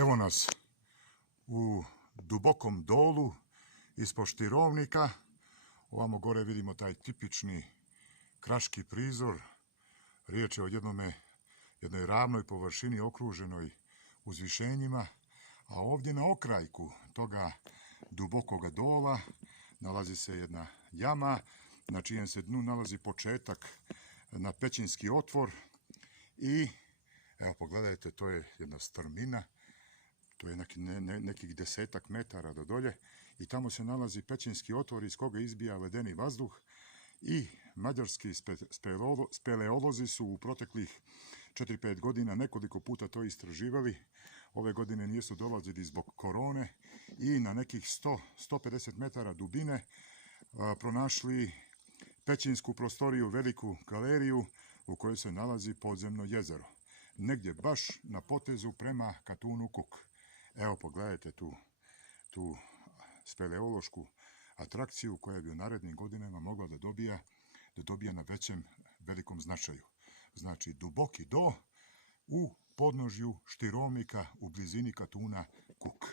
Evo nas u dubokom dolu ispod Štirovnika. Ovamo gore vidimo taj tipični kraški prizor. Riječ je o jednoj ravnoj površini okruženoj uzvišenjima, a ovdje na okrajku toga dubokoga dola nalazi se jedna jama na čijem se dnu nalazi početak na pećinski otvor i evo pogledajte, to je jedna strmina, to je nekih 10 metara do dolje i tamo se nalazi pećinski otvor iz koga izbija ledeni vazduh i mađarski speleolozi su u proteklih 4-5 godina nekoliko puta to istraživali. Ove godine nisu dolazili zbog korone i na nekih 100-150 metara dubine pronašli pećinsku prostoriju, veliku galeriju u kojoj se nalazi podzemno jezero. Negdje baš na potezu prema Katunu Kuk. Evo pogledajte tu speleološku atrakciju koja bi u narednim godinama mogla da dobija na većem velikom značaju. Znači duboki do u podnožju Štirovnika u blizini Katuna Kuk.